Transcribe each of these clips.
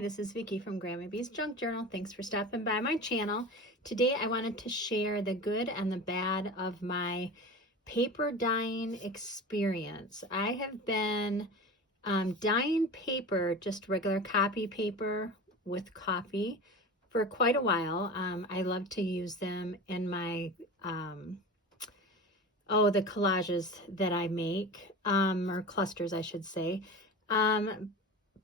this is Vicki from Grandma B's Junk Journal. Thanks for stopping by my channel. Today I wanted to share the good and the bad of my paper dyeing experience. I have been dyeing paper, just regular copy paper with coffee, for quite a while. I love to use them in my the collages that I make, or clusters I should say.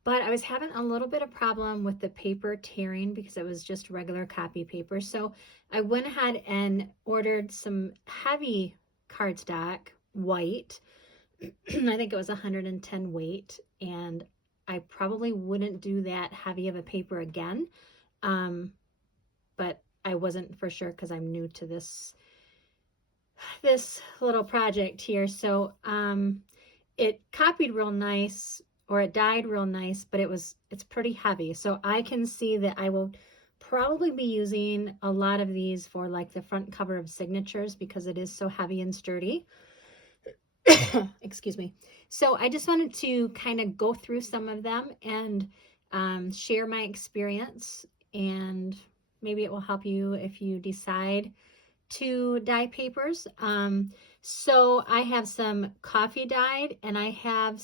But I was having a little bit of problem with the paper tearing because it was just regular copy paper. So I went ahead and ordered some heavy cardstock, white. I think it was 110 weight, and I probably wouldn't do that heavy of a paper again. But I wasn't for sure because I'm new to this little project here. So it copied real nice, or it dyed real nice, but it's pretty heavy. So I can see that I will probably be using a lot of these for like the front cover of signatures because it is so heavy and sturdy. Excuse me. So I just wanted to kind of go through some of them and share my experience, and maybe it will help you if you decide to dye papers. So I have some coffee dyed, and I have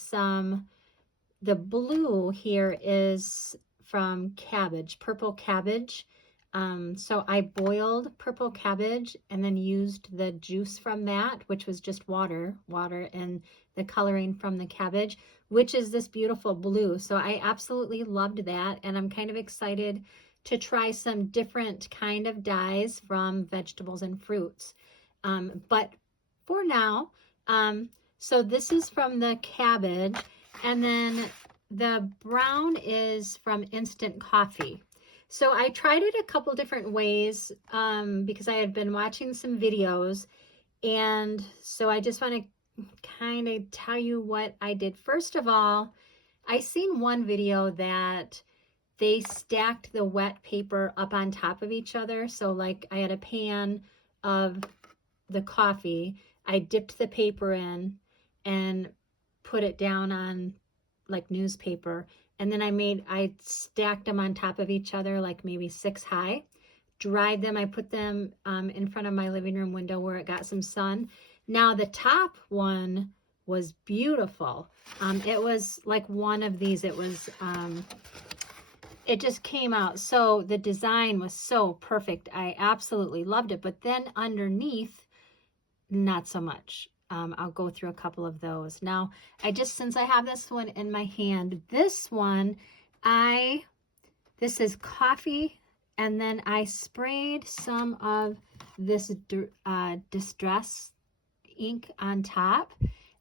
the blue here is from cabbage, purple cabbage. So I boiled purple cabbage and then used the juice from that, which was just water and the coloring from the cabbage, which is this beautiful blue. So I absolutely loved that, and I'm kind of excited to try some different kind of dyes from vegetables and fruits. But for now, so this is from the cabbage, and then the brown is from instant coffee. So I tried it a couple different ways because I had been watching some videos, and so I just want to kind of tell you what I did. First of all, I seen one video that they stacked the wet paper up on top of each other. So like I had a pan of the coffee, I dipped the paper in and put it down on like newspaper, and then I stacked them on top of each other, like maybe 6 high, dried them. I put them in front of my living room window where it got some sun. Now the top one was beautiful. It was like one of these, it was it just came out, so the design was so perfect. I absolutely loved it. But then underneath, not so much. I'll go through a couple of those. Now, since I have this one in my hand, this one, this is coffee, and then I sprayed some of this Distress ink on top.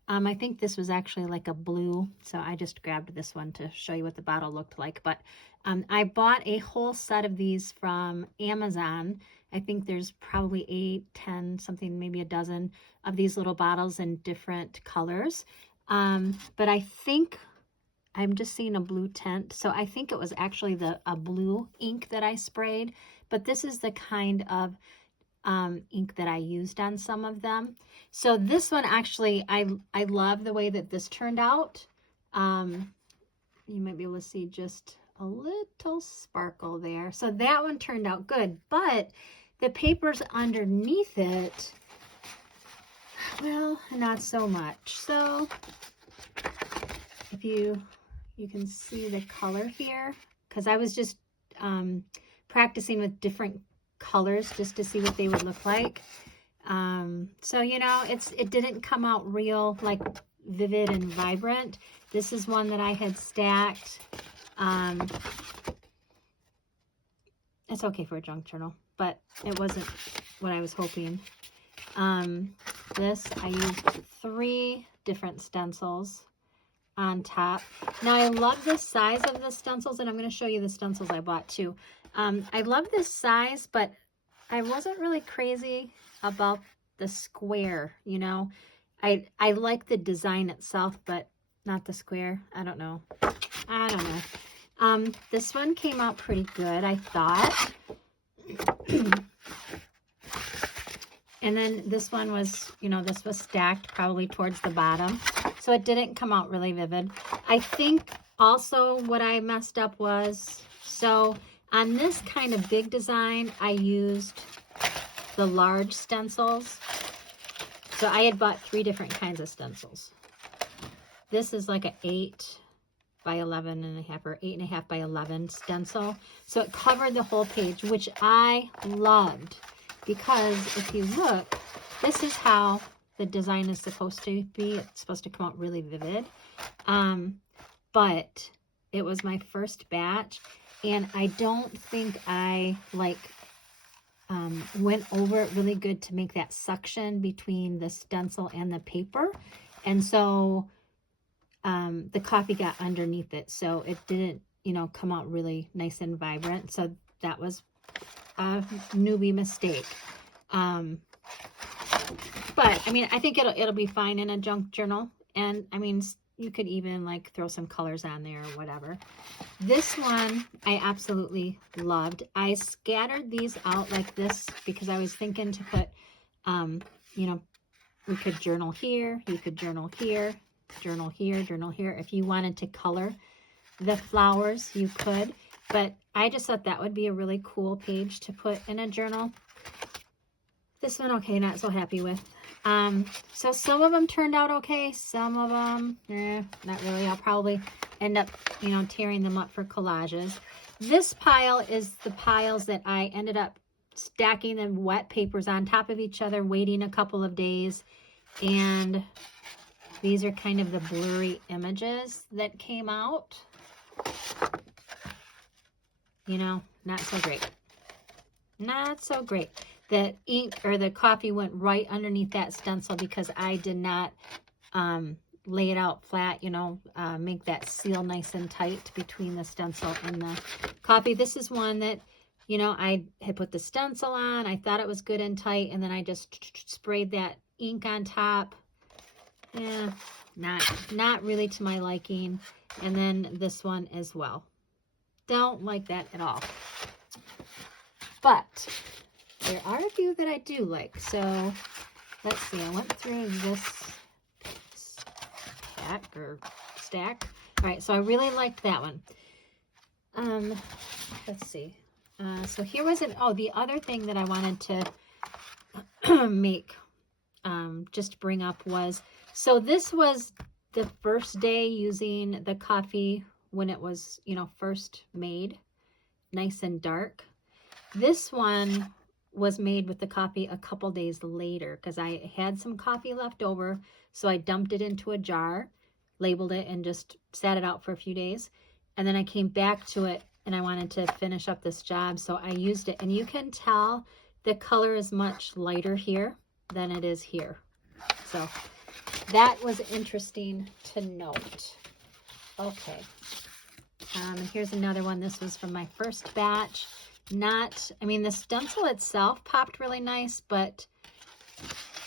I think this was actually like a blue, so I just grabbed this one to show you what the bottle looked like. But I bought a whole set of these from Amazon. I think there's probably 8, 10, something, maybe a dozen of these little bottles in different colors. But I think I'm just seeing a blue tint. So I think it was actually a blue ink that I sprayed. But this is the kind of ink that I used on some of them. So this one, actually, I love the way that this turned out. You might be able to see just a little sparkle there. So that one turned out good, but the papers underneath it, well, not so much. So if you can see the color here, because I was just practicing with different colors just to see what they would look like. So you know, it didn't come out real like vivid and vibrant. This is one that I had stacked. It's okay for a junk journal, but it wasn't what I was hoping. This, I used 3 different stencils on top. Now I love the size of the stencils, and I'm going to show you the stencils I bought too. I love this size, but I wasn't really crazy about the square, you know. I like the design itself, but not the square. I don't know. This one came out pretty good, I thought. And then this one was, you know, this was stacked probably towards the bottom, so it didn't come out really vivid. I think Also, what I messed up was, so on this kind of big design, I used the large stencils. So I had bought 3 different kinds of stencils. This is like an 8 by 11 and a half, or 8.5 by 11 stencil. So it covered the whole page, which I loved, because if you look, this is how the design is supposed to be. It's supposed to come out really vivid. But it was my first batch, and I don't think I went over it really good to make that suction between the stencil and the paper. And so the coffee got underneath it, so it didn't, you know, come out really nice and vibrant. So that was a newbie mistake. But I mean, I think it'll be fine in a junk journal. And I mean, you could even like throw some colors on there or whatever. This one I absolutely loved. I scattered these out like this because I was thinking to put, you know, we could journal here, you could journal here, journal here, journal here. If you wanted to color the flowers, you could. But I just thought that would be a really cool page to put in a journal. This one, okay, not so happy with. So some of them turned out okay. Some of them, not really. I'll probably end up, you know, tearing them up for collages. This pile is the piles that I ended up stacking the wet papers on top of each other, waiting a couple of days. And these are kind of the blurry images that came out. You know, not so great. Not so great. The ink or the coffee went right underneath that stencil because I did not lay it out flat, you know, make that seal nice and tight between the stencil and the coffee. This is one that, you know, I had put the stencil on. I thought it was good and tight, and then I just sprayed that ink on top. Yeah, not really to my liking. And then this one as well. Don't like that at all. But there are a few that I do like. So let's see. I went through this pack or stack. All right. So I really liked that one. Let's see. So here was the other thing that I wanted to make, just bring up was, so this was the first day using the coffee when it was, you know, first made, nice and dark. This one was made with the coffee a couple days later because I had some coffee left over. So I dumped it into a jar, labeled it, and just sat it out for a few days. And then I came back to it and I wanted to finish up this job. So I used it, and you can tell the color is much lighter here than it is here. So that was interesting to note. Okay. And here's another one. This was from my first batch. I mean, the stencil itself popped really nice, but,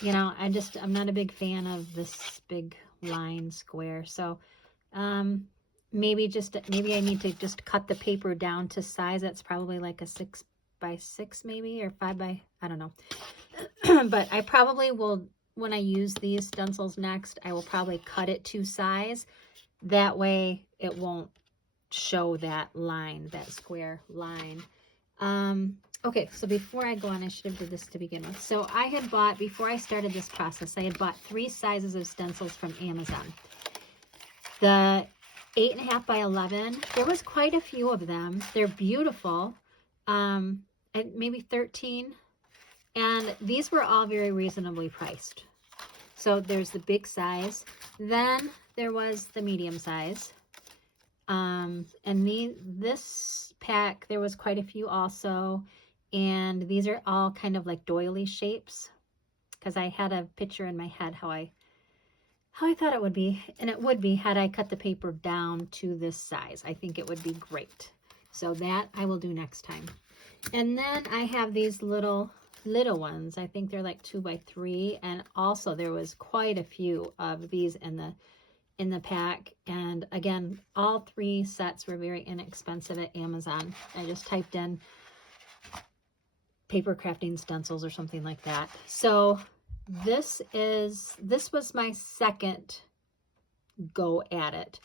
you know, I'm not a big fan of this big line square. So, maybe I need to just cut the paper down to size. That's probably like a 6 by 6 maybe, or 5 by, I don't know. But I probably will, when I use these stencils next, I will probably cut it to size. That way it won't show that line, that square line. Okay, so before I go on, I should have did this to begin with. So I had bought, before I started this process, I had bought 3 sizes of stencils from Amazon. The 8.5 by 11, there was quite a few of them. They're beautiful. And maybe 13. And these were all very reasonably priced. So there's the big size. Then there was the medium size. And this pack, there was quite a few also. And these are all kind of like doily shapes, because I had a picture in my head how I thought it would be. And it would be had I cut the paper down to this size. I think it would be great. So that I will do next time. And then I have these little ones. I think they're like 2 by 3. And also there was quite a few of these in the pack. And again, all 3 sets were very inexpensive at Amazon. I just typed in paper crafting stencils or something like that. So this was my second go at it.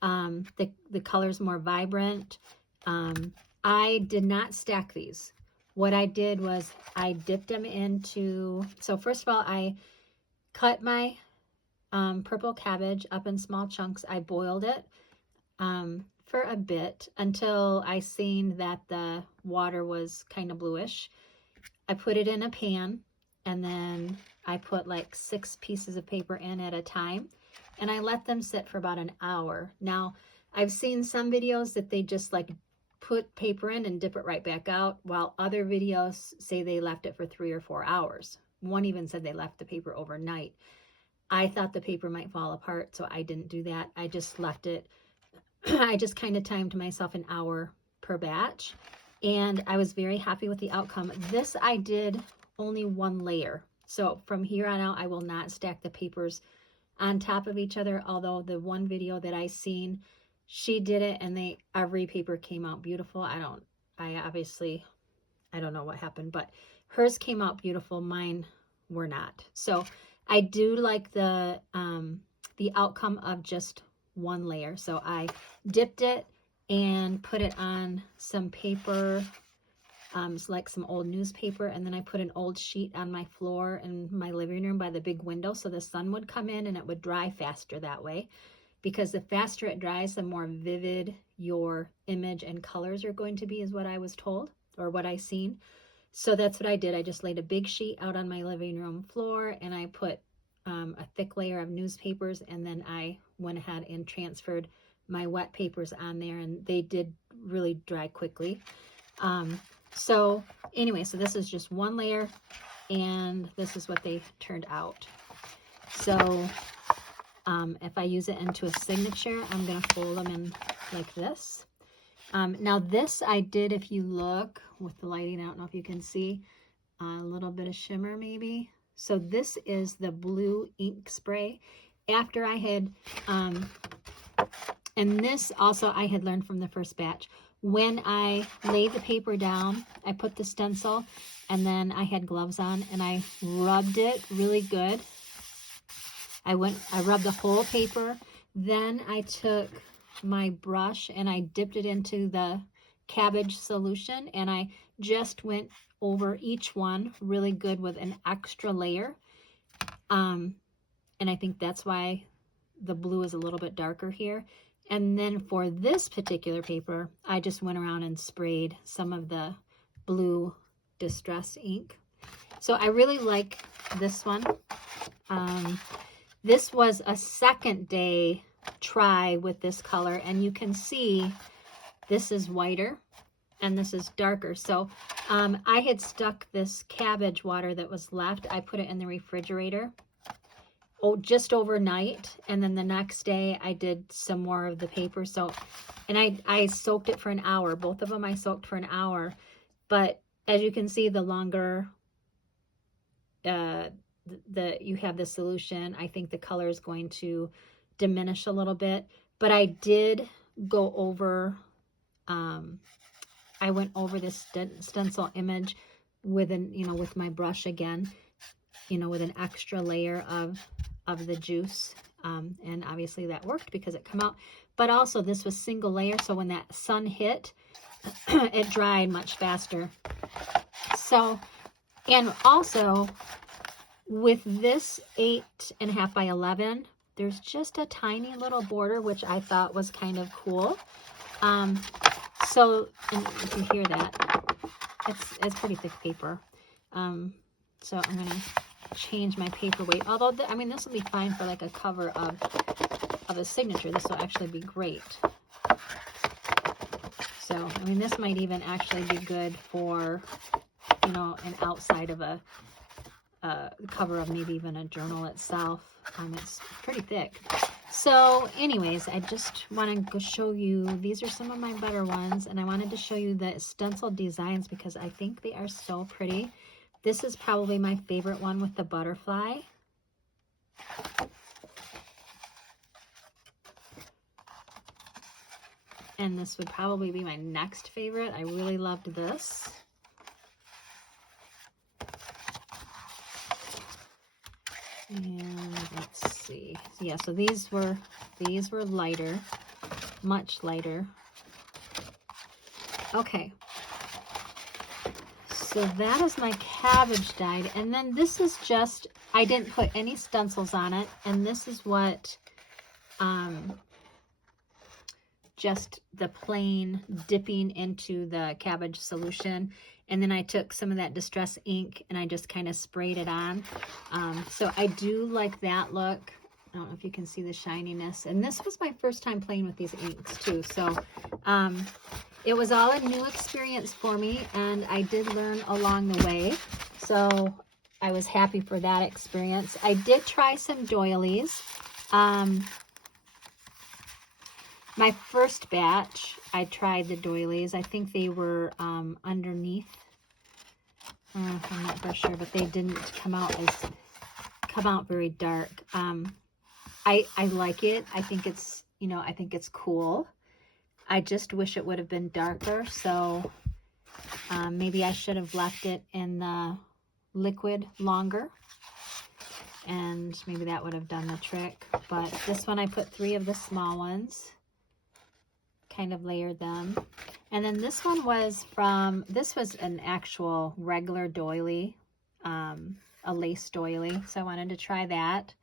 The color's more vibrant. I did not stack these. What I did was I dipped them into, so first of all, I cut my purple cabbage up in small chunks. I boiled it for a bit until I seen that the water was kind of bluish. I put it in a pan, and then I put like 6 pieces of paper in at a time, and I let them sit for about an hour. Now, I've seen some videos that they just like put paper in and dip it right back out, while other videos say they left it for 3 or 4 hours. One even said they left the paper overnight. I thought the paper might fall apart, so I didn't do that. I just left it. I just kind of timed myself an hour per batch, and I was very happy with the outcome. This I did only 1 layer. So from here on out, I will not stack the papers on top of each other, although the one video that I seen, she did it and every paper came out beautiful. I don't know what happened, but hers came out beautiful. Mine were not. So I do like the outcome of just 1 layer. So I dipped it and put it on some paper, like some old newspaper, and then I put an old sheet on my floor in my living room by the big window so the sun would come in and it would dry faster that way, because the faster it dries, the more vivid your image and colors are going to be, is what I was told, or what I seen. So that's what I did. I just laid a big sheet out on my living room floor, and I put a thick layer of newspapers, and then I went ahead and transferred my wet papers on there, and they did really dry quickly. So anyway, so this is just 1 layer, and this is what they turned out. So if I use it into a signature, I'm going to fold them in like this. Now this I did, if you look with the lighting, I don't know if you can see a little bit of shimmer maybe. So this is the blue ink spray. After I had, and this also I had learned from the first batch. When I laid the paper down, I put the stencil, and then I had gloves on, and I rubbed it really good. I rubbed the whole paper. Then I took my brush and I dipped it into the cabbage solution, and I just went over each one really good with an extra layer. And I think that's why the blue is a little bit darker here. And then for this particular paper, I just went around and sprayed some of the blue distress ink. So I really like this one. This was a 2nd day try with this color, and you can see this is whiter and this is darker. So I had stuck this cabbage water that was left. I put it in the refrigerator just overnight, and then the next day I did some more of the paper. So, and I soaked it for an hour. Both of them I soaked for an hour. But as you can see, the longer you have the solution, I think the color is going to diminish a little bit. But I did go over, I went over this stencil image with with my brush again, with an extra layer of the juice. And obviously that worked because it come out. But also this was single layer, so when that sun hit, it dried much faster. So, and also with this 8.5 by 11, there's just a tiny little border, which I thought was kind of cool. So, and if you hear that, it's pretty thick paper. So I'm going to change my paper weight. Although, I mean, this will be fine for like a cover of a signature. This will actually be great. So, I mean, this might even actually be good for, an outside of a cover of maybe even a journal itself. It's pretty thick. So anyways, I just want to show you, these are some of my better ones, and I wanted to show you the stencil designs because I think they are so pretty. This is probably my favorite one with the butterfly. And this would probably be my next favorite. I really loved this. And let's see. Yeah, so these were lighter. much lighter. Okay. So that is my cabbage dyed. And then this is just, I didn't put any stencils on it. And this is what, just the plain dipping into the cabbage solution. And then I took some of that Distress ink and I just kind of sprayed it on. So I do like that look. I don't know if you can see the shininess. And this was my first time playing with these inks too. So it was all a new experience for me, and I did learn along the way. So I was happy for that experience. I did try some doilies. My first batch, I tried the doilies. I think they were underneath. I'm not for sure, but they didn't come out very dark. I like it. I think it's, I think it's cool. I just wish it would have been darker. So maybe I should have left it in the liquid longer, and maybe that would have done the trick. But this one, I put 3 of the small ones, kind of layered them. And then this one was this was an actual regular doily, a lace doily. So I wanted to try that.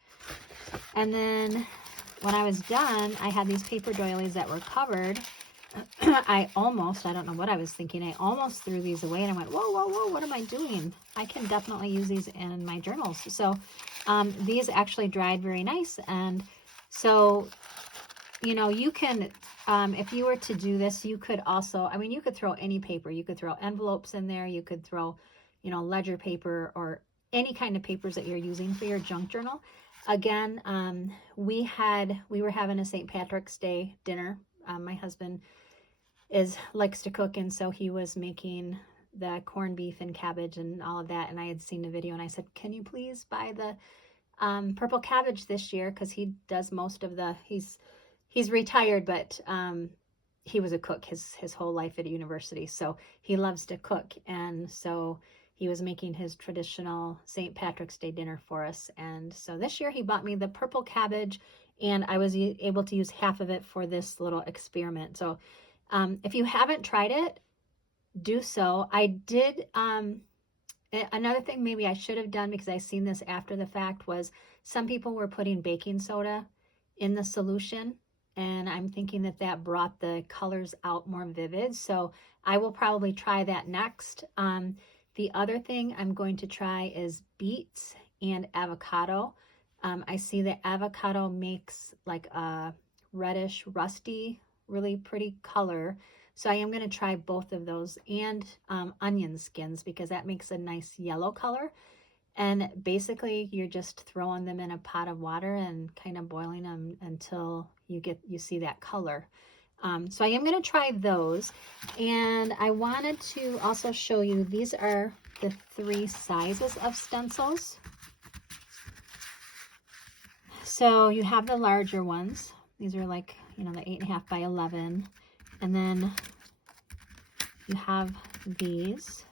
And then when I was done, I had these paper doilies that were covered. I don't know what I was thinking. I almost threw these away, and I went, whoa, whoa, whoa, what am I doing? I can definitely use these in my journals. So these actually dried very nice. And so, you can, if you were to do this, you could also, you could throw any paper. You could throw envelopes in there. You could throw, ledger paper or any kind of papers that you're using for your junk journal. Again, we were having a St. Patrick's Day dinner. My husband likes to cook, and so he was making the corned beef and cabbage and all of that. And I had seen the video, and I said, "Can you please buy the purple cabbage this year?" Because he does most of the. He's retired, but he was a cook his whole life at university, so he loves to cook, and so he was making his traditional St. Patrick's Day dinner for us. And so this year he bought me the purple cabbage, and I was able to use half of it for this little experiment. So if you haven't tried it, do so. I did, another thing maybe I should have done, because I seen this after the fact, was some people were putting baking soda in the solution, and I'm thinking that brought the colors out more vivid. So I will probably try that next. The other thing I'm going to try is beets and avocado. I see that avocado makes like a reddish, rusty, really pretty color. So I am going to try both of those, and onion skins, because that makes a nice yellow color. And basically you're just throwing them in a pot of water and kind of boiling them until you see that color. So I am going to try those. And I wanted to also show you, these are the 3 sizes of stencils. So you have the larger ones. These are like, the 8.5 by 11. And then you have these.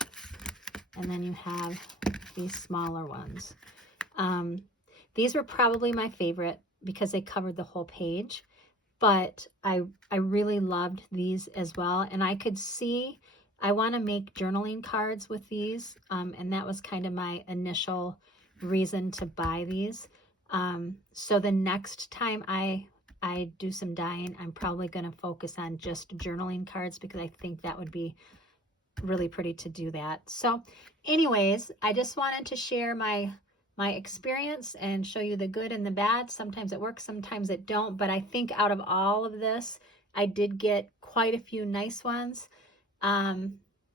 And then you have these smaller ones. These were probably my favorite because they covered the whole page. But I really loved these as well. And I could see, I want to make journaling cards with these. And that was kind of my initial reason to buy these. So the next time I do some dyeing, I'm probably going to focus on just journaling cards, because I think that would be really pretty to do that. So anyways, I just wanted to share my experience and show you the good and the bad. Sometimes it works, sometimes it don't, but I think out of all of this, I did get quite a few nice ones.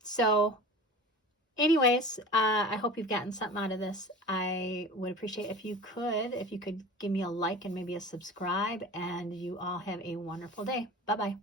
So anyways, I hope you've gotten something out of this. I would appreciate if you could give me a like and maybe a subscribe, and you all have a wonderful day. Bye-bye.